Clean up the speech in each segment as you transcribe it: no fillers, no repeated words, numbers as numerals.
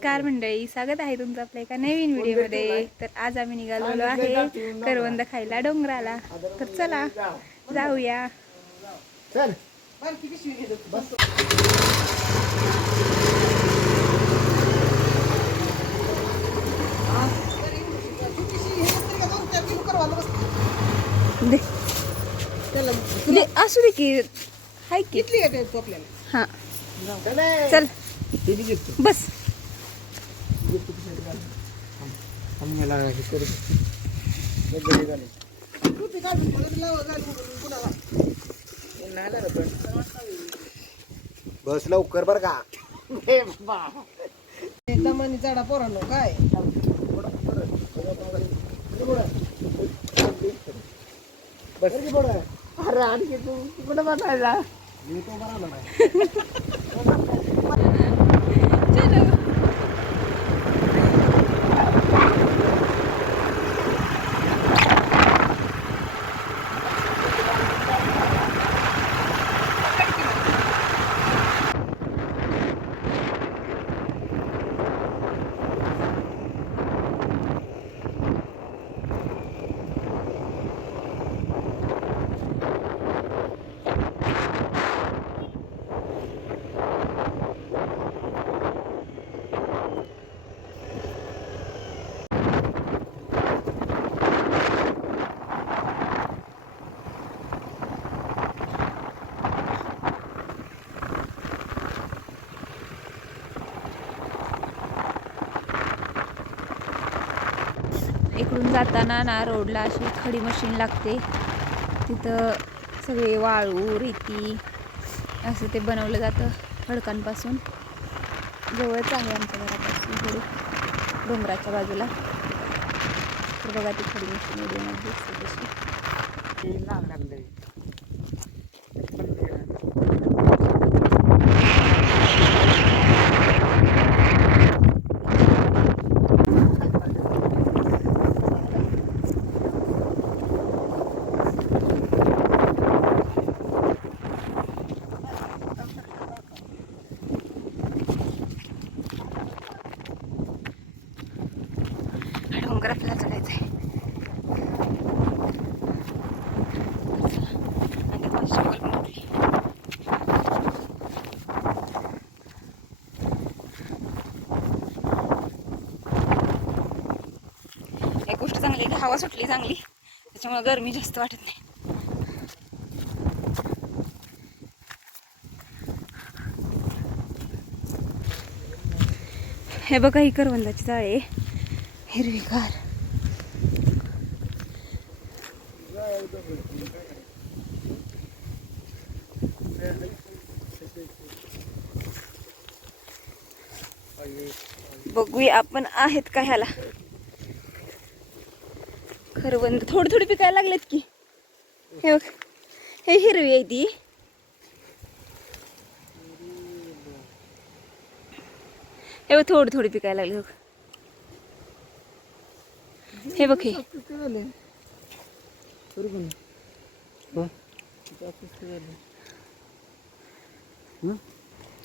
नमस्कार मंडळी, स्वागत आहे तुमचं आपल्या एका नवीन व्हिडिओमध्ये. तर आज आम्ही निघालेलो आहे करवंद खायला डोंगराला. तर चला जाऊया. चल असू दे की हाय की हा चल बस. बस लवकर बर का. दमानी झाडा पोरांनो काय बस अरे आणखी तू कुठं बसायला मी तो बरा नाही. इकडून जाताना ना रोडला अशी खडी मशीन लागते. तिथं सगळे वाळू रेती असं ते बनवलं जातं खडकांपासून. जवळच आहे आमच्या घरापासून थोडी डोंगराच्या बाजूला. तर बघा ती खडी मशीन व्हिडिओमध्ये दिसते तशी. डोंगर आपल्याला चढायचं आहे. एक गोष्ट चांगली आहे की हवा सुटली चांगली, त्याच्यामुळे गरमी जास्त वाटत नाही. हे बघा ही करवंदाची जाळे हिरवीगार. बघूया आपण आहेत का ह्याला. करवंद थोडी थोडी पिकायला लागलेत की. हे बघ हे हिरवी आहे ती. हे बघ थोडी थोडी पिकायला लागली. हे बघ हे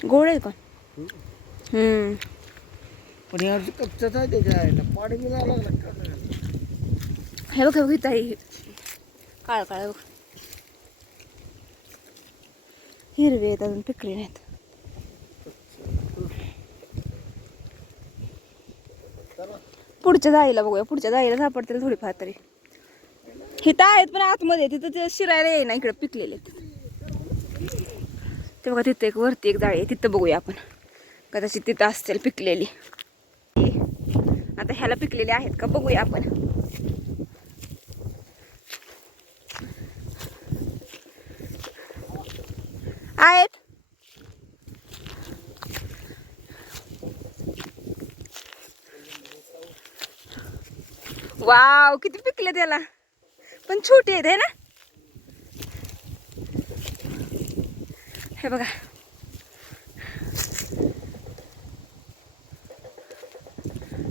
गोड आहे कोण. पण यावर्षी कच्चाच आहे त्याच्या पाणी बी नाही लागलं. हे बघ हे ताई काळ काळ बघ हिरवे आहेत अजून पिकले नाहीत. पुढच्या जाळीला बघूया, पुढच्या जाळीला सापडतील थोडीफार तरी. हिथं आहेत पण आतमध्ये तिथं ते शिरायला येईना इकडे पिकलेले. ते बघा तिथं एक वरती एक जाळी आहे, तिथं बघूया आपण. कदाचित तिथं असतील पिकलेली. आता ह्याला पिकलेले आहेत का बघूया आपण. आहेत वाव किती पिकले त्याला, पण छोटे आहेत है ना. हे बघा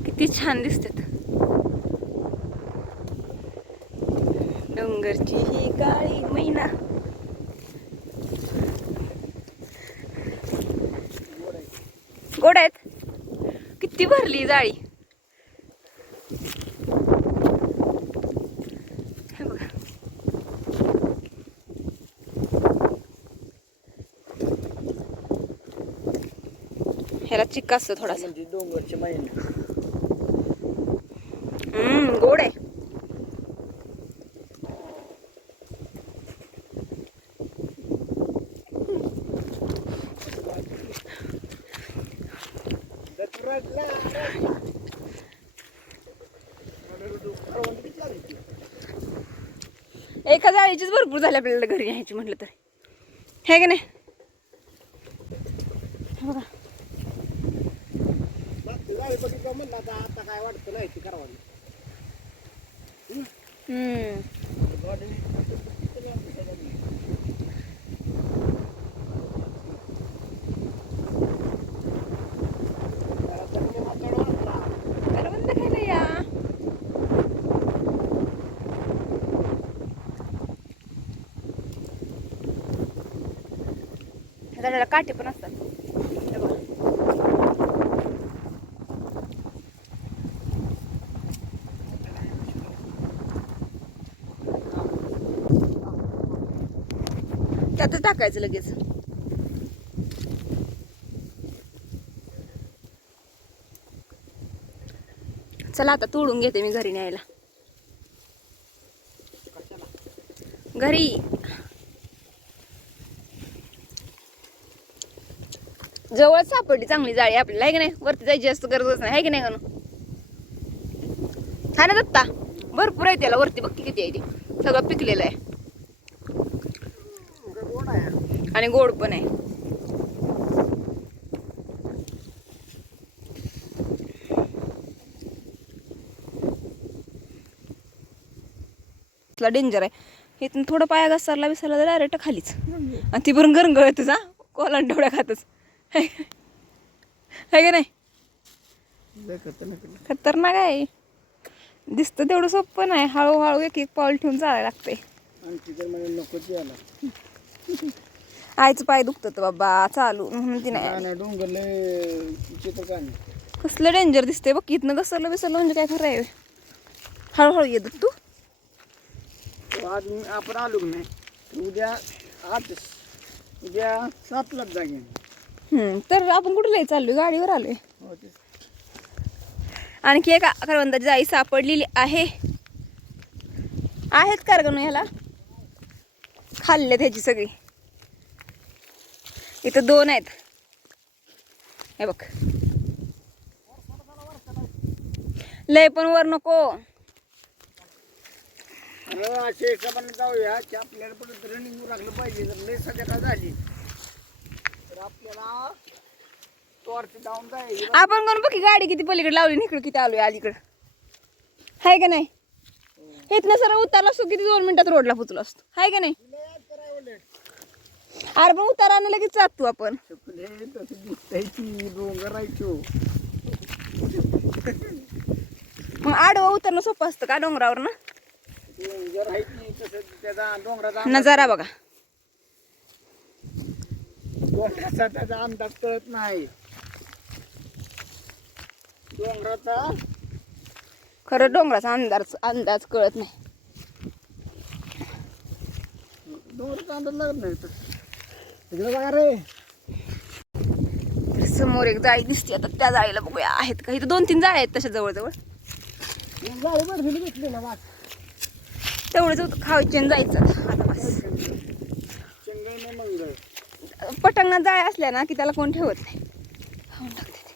किती छान दिसतात. डोंगरची ही काळी मैना. गोड आहेत. किती भरली जाळी. हे बघा. ह्याला चिक्का असतो थोडासा. म्हणजे डोंगरचे महिने गोड आहे. एका जाळीचीच भरपूर झाली आपल्याला घरी न्यायची म्हटलं तर. हे की नाही. हे बघा. म्हणलं आता काय वाटतं नाही ते करावं. बंद खायला या. झाडाला काटे पण असतात. हे बघा. त्यातच टाकायचं लगेच. चला आता तोडून घेते मी घरी न्यायला. घरी जवळ सापडली चांगली जाळी आपल्याला. आहे की नाही. वरती जायची जास्त गरजच नाही. आहे की नाही गणू. हा ना दत्ता. भरपूर आहे त्याला वरती. बघ किती आहे ते. सगळं पिकलेलं आहे आणि गोड पण आहे. डेंजर आहे. इथून थोडं पाया घसरला विसरला तर डायरेक्ट खालीच. आणि ती पण गरंगळतच. हा कोलांट डोळ्या खातच. आहे की नाही. खतरनाक आहे. दिसतं तेवढं सोपं नाही. हळूहळू एक एक पाऊल ठेवून चालायला लागतंय. आईचं पाय दुखत बाबा चालू म्हणून ती नाही. कसलं डेंजर दिसतंय बघ. इथनं घसरलं विसरलं म्हणजे काय खरं आहे. हळूहळू ये तू. आज आपण आलो की नाही. उद्या 7लाच जागे. तर आपण कुठे चाललोय. गाडीवर आलोय. आणखी एका करवंदाची जाळी सापडलेली आहे. आहेत का ग ह्याला. खाल्ले त्याची सगळी. इथं 2 आहेत. हे बघ. लय पण वर नको. असे हिशोबाने जाऊया की आपल्याला पण रनिंग लागलं पाहिजे. जर लय संध्याकाळ झाली तर आपल्याला तोरती जाऊन जाईल. आपण कोण बघी गाडी किती पलीकडे लावली. इकडे किती आलोय अलीकडे. हाय का नाही. इथनं सर उतारला असतो किती 2 मिनिटात रोडला पोचलो असतो. हाय का नाही. अरे पण उतारा लगेच जातो आपण. मग आडवं उतरणं सोपं असतं का डोंगरावर ना. नजारा बघा. डोंगराचा त्याचा अंदाज कळत नाही. डोंगराचा खरं डोंगराचा अंदाज कळत नाही. डोंगराचा अंदाज लागत नाही. तिकडे बघा रे. समोर एक जाळी दिसते. आता त्या जाळीला बघूया आहेत का. इथं 2-3 जाळ्या आहेत तशा जवळजवळ. गाडी भरलेली घेतली ना वाट. तेवढंच खायचे आणि जायचं आता बस. पटंगणात जाळ्या असल्या ना की त्याला कोण ठेवत नाही. खाऊन टाकते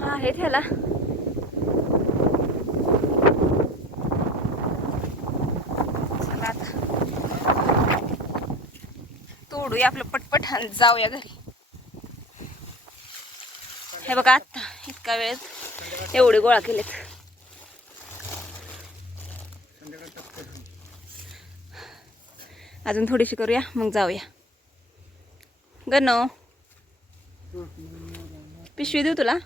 हा आहे त्याला. चला आता तोडूया आपलं पटपट आणि जाऊया घरी. हे बघा आता इतका वेळेत एवढे गोळा केलेत. अजून थोडीशी करूया मग जाऊया. गणो पिशवी देऊ तुला.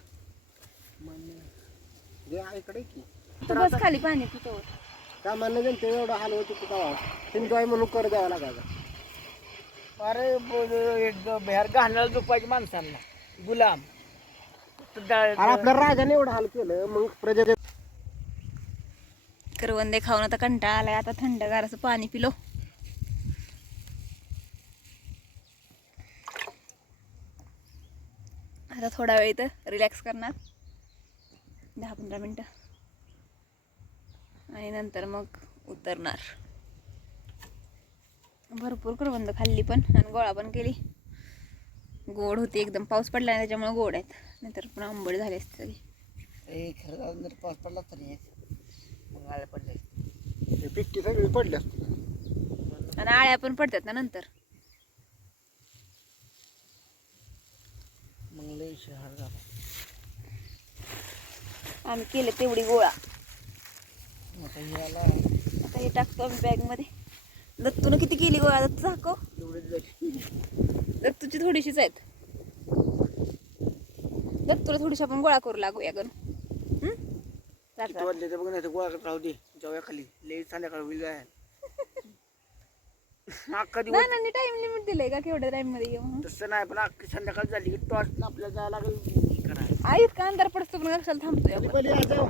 इकडे की तू बस खाली पाणी पितो. सामान्य जनते एवढं हाल होत होतं तेव्हा हिंदू म्हणून कर द्यावा लागायचा. अरे बाहेर घालणार झोपायची माणसांना गुलाम आणि आपल्या राजाने एवढं हाल केलं मग प्रजा करवंदे खाऊन आता कंटाळा आलाय. आता थंडगार असं पाणी पिलो. आता थोडा वेळ इथं रिलॅक्स करणार 10-15 मिनटं आणि नंतर मग उतरणार. भरपूर करवंद खाल्ली पण आणि गोळा पण केली. गोड होती एकदम. पाऊस पडला नाही त्याच्यामुळे गोड आहेत, नाहीतर पण आंबट झाले असते सगळी. खरं जर पाऊस पडला तरी मग आळे पडले पिक्की सगळी पडली असते. आणि आळ्या पण पडतात ना नंतर. मग लय शहर झाला. आम्ही केले तेवढी गोळा. आता याला आता हे टाकतो आम्ही बॅगमध्ये. दत्तून किती केली गोळा दत्तू दाखव. एवढेच झाली. दत्तूची थोडीशीच आहेत. दत्तूला थोडीशी आपण गोळा करू लागूया गण. किती वाजले ते बघ नाही तर गोळा करत राहू दे. जाऊया खाली लई संध्याकाळ होईल जाय. अख्खा दिवस नानांनी टाइम लिमिट दिलंय का केवढ्या टाइम मध्ये येऊ म्हणून? तसं नाही पण अख्खी संध्याकाळ झाली की टॉर्च आपल्याला जायला लागेल करायला. आई इतका अंधार पडतो पण कशाला थांबतोय आपण? बली आ जाओ.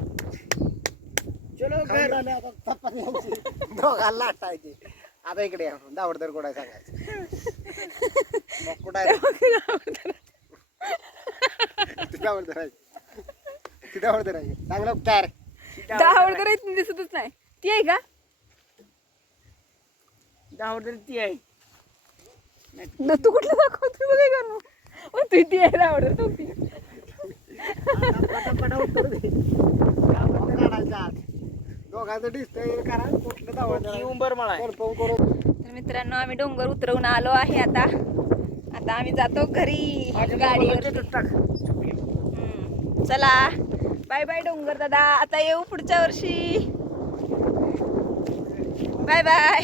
चलो खाऊन घर झाले आता चपाती यांची. दोघांना लाटायची. आता इकडे या दावडदर कोणाय सांगायचं. मग कुठं आहे ती दावडदर आहे. ती दावडदर आहे चांगलं तयार. दहावड करायचं दिसतच नाही. ती आहे का? दहावर ती आहे. तू कुठलं दाखवतोय बघ का नु? ओ तू ती आहे दहावड तू ती. पटापटा उत्तर दे. काढायचं आत. दोघांचं डिस्टर्ब करा कुठलं दावडदर आहे. उंबर मला आहे. कन्फर्म करून तर मित्रांनो आम्ही डोंगर उतरवून आलो आहे आता. आता आम्ही जातो घरी गाडीवर. टाक. चला बाय बाय डोंगर दादा. आता येऊ पुढच्या वर्षी. Bye bye.